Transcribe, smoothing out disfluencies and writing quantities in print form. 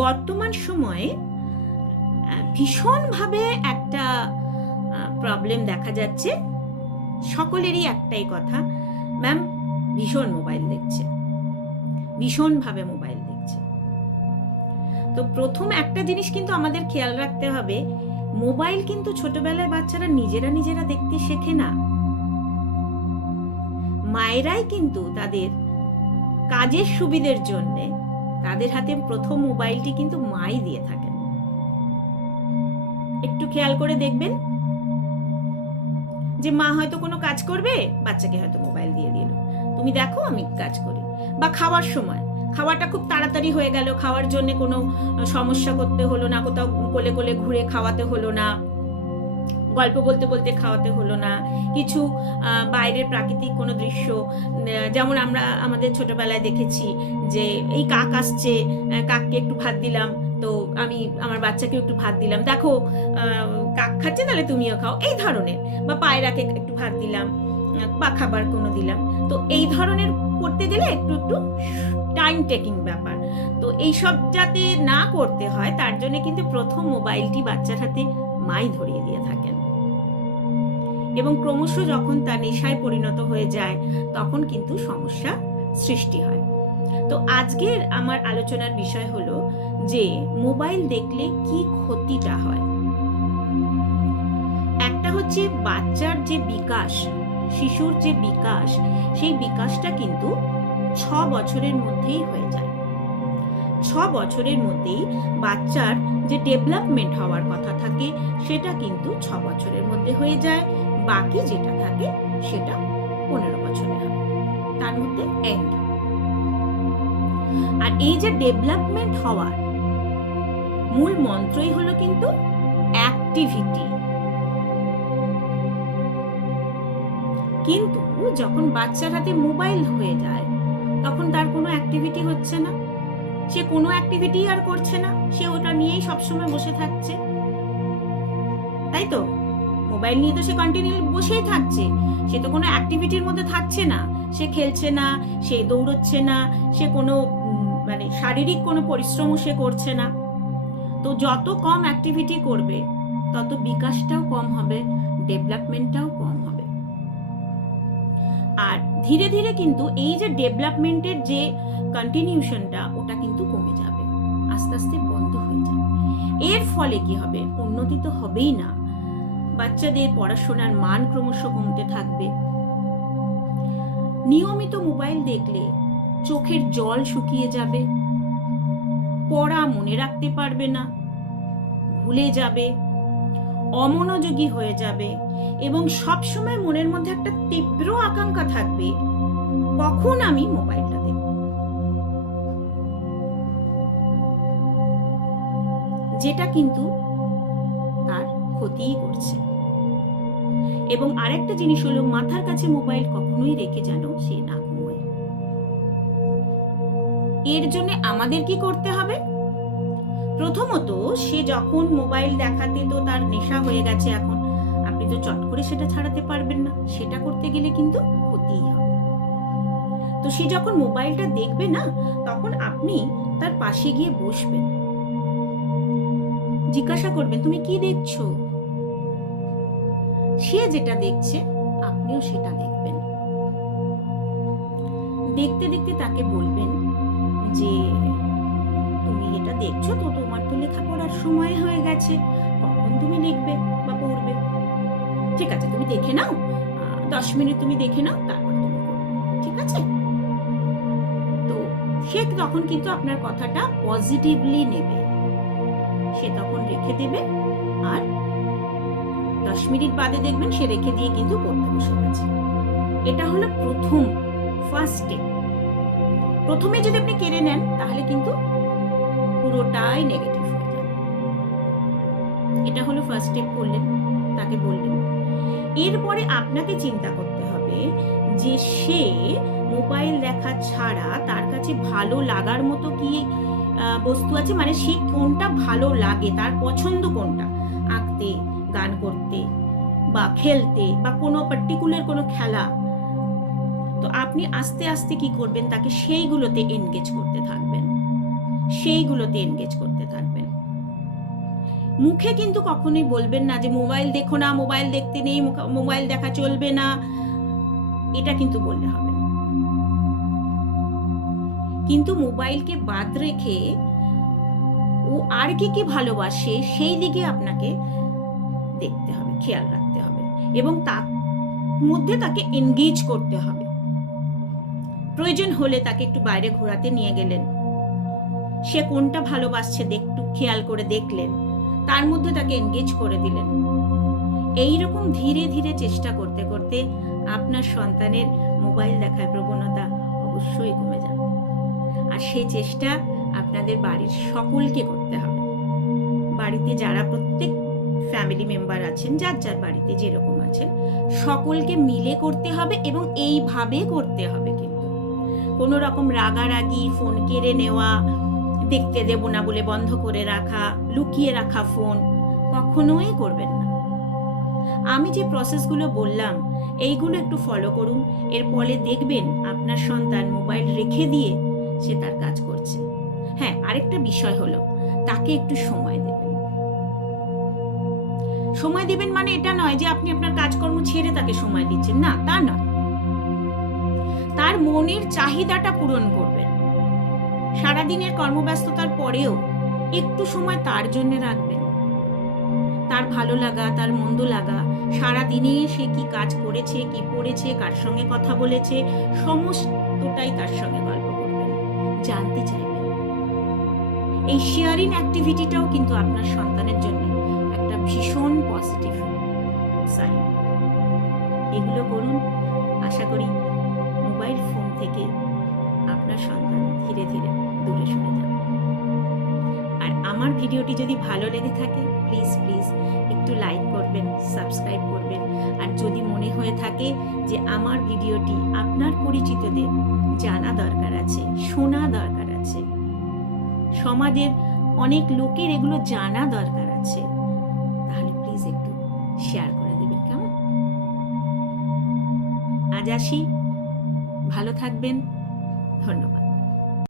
বর্তমান সময়ে ভীষণভাবে একটা প্রবলেম দেখা যাচ্ছে। সকলেরই একটাই কথা, ম্যাম ভীষণ মোবাইল দেখছে, ভীষণভাবে মোবাইল দেখছে। তো প্রথম একটা জিনিস কিন্তু আমাদের খেয়াল রাখতে হবে, মোবাইল কিন্তু ছোটবেলায় বাচ্চারা নিজেরা দেখতে শেখে না। মায়েরাই কিন্তু তাদের কাজের সুবিধের জন্য তাদের হাতে প্রথম মোবাইলটি কিন্তু মাই দিয়ে থাকেন। একটু খেয়াল করে দেখবেন যে মা হয়তো কোনো কাজ করবে, বাচ্চাকে হয়তো মোবাইল দিয়ে দিল, তুমি দেখো আমি কাজ করি। বা খাওয়ার সময় খাওয়াটা খুব তাড়াতাড়ি হয়ে গেল, খাওয়ার জন্য কোনো সমস্যা করতে হলো না, কোথাও কোলে কোলে ঘুরে খাওয়াতে হলো না, গল্প বলতে বলতে খাওয়াতে হলো না, কিছু বাইরের প্রাকৃতিক কোনো দৃশ্য, যেমন আমরা আমাদের ছোটবেলায় দেখেছি যে এই কাক আসছে, কাককে একটু ভাত দিলাম, তো আমি আমার বাচ্চাকে একটু ভাত দিলাম, দেখো কাক খাচ্ছে তাহলে তুমিও খাও, এই ধরনের। বা পায়রাকে একটু ভাত দিলাম বা খাবার কোনো দিলাম, তো এই ধরনের করতে গেলে একটু একটু টাইম টেকিং ব্যাপার। তো এইসব যাতে না করতে হয় তার জন্য কিন্তু প্রথম মোবাইলটি বাচ্চার হাতে মাই ধরিয়ে দিয়ে থাকেন, এবং ক্রমশ যখন তা নেশায় পরিণত হয়ে যায় তখন কিন্তু সমস্যা সৃষ্টি হয়। তো আজকের আমার আলোচনার বিষয় হলো যে মোবাইল দেখলে কি ক্ষতিটা হয়। একটা হচ্ছে বাচ্চার যে বিকাশ, শিশুর যে বিকাশ, সেই বিকাশটা কিন্তু 6 বছরের মধ্যেই হয়ে যায়। 6 বছরের মধ্যেই বাচ্চার যে ডেভেলপমেন্ট হওয়ার কথা থাকে সেটা কিন্তু 6 বছরের মধ্যে হয়ে যায়। বাকি যেটা থাকে সেটা 15 বছরে হয়, তার মধ্যে এন্ড। আর এই যে ডেভেলপমেন্ট হওয়ার মূল মন্ত্রই হলো কিন্তু অ্যাক্টিভিটি। কিন্তু যখন বাচ্চার হাতে মোবাইল হয়ে যায় তখন তার কোনো অ্যাক্টিভিটি হচ্ছে না, সে কোনো অ্যাক্টিভিটি আর করছে না, সে ওটা নিয়েই সবসময় বসে থাকছে, তাই তো? মোবাইল নিয়ে তো সে কন্টিনিউ বসেই থাকছে, সে তো কোনো অ্যাক্টিভিটির মধ্যে থাকছে না, সে খেলছে না, সে দৌড়চ্ছে না, সে কোনো মানে শারীরিক কোনো পরিশ্রমও সে করছে না। তো যত কম অ্যাক্টিভিটি করবে তত বিকাশটাও কম হবে, ডেভেলপমেন্টটাও কম হবে। আর ধীরে ধীরে কিন্তু এই যে ডেভেলপমেন্টের যে কন্টিনিউশনটা ওটা কিন্তু কমে যাবে, আস্তে আস্তে বন্ধ হয়ে যাবে। এর ফলে কি হবে? উন্নতি তো হবেই না, বাচ্চাদের পড়াশোনার মান ক্রমশ কমতে থাকবে। নিয়মিত মোবাইল দেখলে চোখের জল শুকিয়ে যাবে, পড়া মনে রাখতে পারবে না, ভুলে যাবে, অমনোযোগী হয়ে যাবে, এবং সবসময় মনের মধ্যে একটা তীব্র আকাঙ্ক্ষা থাকবে কখন আমি মোবাইলটা দেখব, যেটা কিন্তু তার ক্ষতিই করছে। এবং আরেকটা জিনিস হলো, মাথার কাছে মোবাইল কখনোই রেখে যেন সে না ঘুমোয়। এর জন্য আমাদের কি করতে হবে? প্রথমত, সে যখন মোবাইল দেখাতে তো তার নেশা হয়ে গেছে, এখন আপনি তো চট করে সেটা ছাড়াতে পারবেন না, সেটা করতে গেলে কিন্তু ক্ষতিই হবে। তো সে যখন মোবাইলটা দেখবে না, তখন আপনি তার পাশে গিয়ে বসবেন, জিজ্ঞাসা করবেন তুমি কি দেখছো। সে যেটা দেখছে আপনিও সেটা দেখবেন। দেখতে দেখতে তাকে বলবেন যে তুমি এটা দেখছো তো, তোমার তো লেখাপড়ার সময় হয়ে গেছে, কখন তুমি লিখবে বা পড়বে? ঠিক আছে, তুমি দেখে নাও, 10 মিনিট তুমি দেখে নাও, তারপর তুমি করবে, ঠিক আছে? তো সে তখন কিন্তু আপনার কথাটা পজিটিভলি নেবে, সে তখন রেখে দেবে, আর 10 মিনিট বাদে দেখবেন সে রেখে দিয়ে কিন্তু পড়তে বসে গেছে। এটা হলো প্রথম ফার্স্ট স্টেপ। প্রথমে যদি আপনি কেড়ে নেন তাহলে কিন্তু পুরোটাই নেগেটিভ হয়ে যাবে। এটা হলো ফার্স্ট স্টেপ করলেন, তাকে বললেন। এরপরে আপনাকে চিন্তা করতে হবে যে সে মোবাইল দেখা ছাড়া তার কাছে ভালো লাগার মতো কি বস্তু আছে, মানে সে কোনটা ভালো লাগে, তার পছন্দ কোনটা, আঁকতে, গান করতে বা খেলতে বা কোনো পার্টিকুলার কোনো খেলা। তো আপনি আস্তে আস্তে কি করবেন, তাকে সেইগুলোতে এনগেজ করতে থাকবেন। সেইগুলোতে এনগেজ করতে থাকবেন। মুখে কিন্তু কখনোই বলবেন না যে মোবাইল দেখো না, মোবাইল দেখতে নেই, মোবাইল দেখা চলবে না, এটা কিন্তু বললে হবে না। কিন্তু মোবাইলকে বাদ রেখে ও আর কি ভালোবাসে সেই দিকে আপনাকে দেখতে হবে, খেয়াল রাখতে হবে এবং তার মধ্যে তাকে এনগেজ করতে হবে। প্রয়োজন হলে তাকে একটু বাইরে ঘোরাতে নিয়ে গেলেন, সে কোনটা ভালোবাসছে একটু খেয়াল করে দেখলেন, তার মধ্যে তাকে এনগেজ করে দিলেন। এইরকম ধীরে ধীরে চেষ্টা করতে করতে আপনার সন্তানের মোবাইল দেখার প্রবণতা অবশ্যই কমে যাবে। আর সেই চেষ্টা আপনাদের বাড়ির সকলকে করতে হবে। বাড়িতে যারা প্রত্যেক ফ্যামিলি মেম্বার আছেন, যার যার বাড়িতে যেরকম আছেন, সকলকে মিলে করতে হবে এবং এইভাবে করতে হবে। কিন্তু কোনো রকম রাগারাগি, ফোন কেড়ে নেওয়া, দেখতে দেব না বলে বন্ধ করে রাখা, লুকিয়ে রাখা ফোন কখনোই করবেন না। আমি যে প্রসেসগুলো বললাম এইগুলো একটু ফলো করুন, এর ফলে দেখবেন আপনার সন্তান মোবাইল রেখে দিয়ে সে তার কাজ করছে। হ্যাঁ, আরেকটা বিষয় হলো তাকে একটু সময় দেবেন। সময় দিবেন মানে এটা নয় যে আপনি আপনার কাজকর্ম ছেড়ে তাকে সময় দিচ্ছেন, না, তা নয়। তার মনের চাহিদাটা পূরণ করবেন। সারাদিনের কর্মব্যস্ততার পরেও একটু সময় তার জন্য রাখবেন। তার ভালো লাগা, তার মন্দ লাগা, সারাদিনে সে কি কাজ করেছে, কি পড়েছে, কার সঙ্গে কথা বলেছে, সমস্তটাই তার সঙ্গে গল্প করবেন, জানতে চাইবেন। এই শেয়ারিং অ্যাক্টিভিটিটাও কিন্তু আপনার সন্তানের জন্য একটা ভীষণ পজিটিভ সাইন। এগুলো করুন, আশা করি মোবাইল ফোন থেকে আপনার সন্তান ধীরে ধীরে দূরে সরে যাবে। আর আমার ভিডিওটি যদি ভালো লেগে থাকে প্লিজ একটু লাইক করবেন, সাবস্ক্রাইব করবেন। আর যদি মনে হয়ে থাকে যে আমার ভিডিওটি আপনার পরিচিতদের জানা দরকার আছে, শোনা দরকার আছে, সমাজের অনেক লোকের এগুলো জানা দরকার আছে, তাহলে প্লিজ একটু শেয়ার করে দেবেন, কেমন? আজ আসি, ভালো থাকবেন, ধন্যবাদ।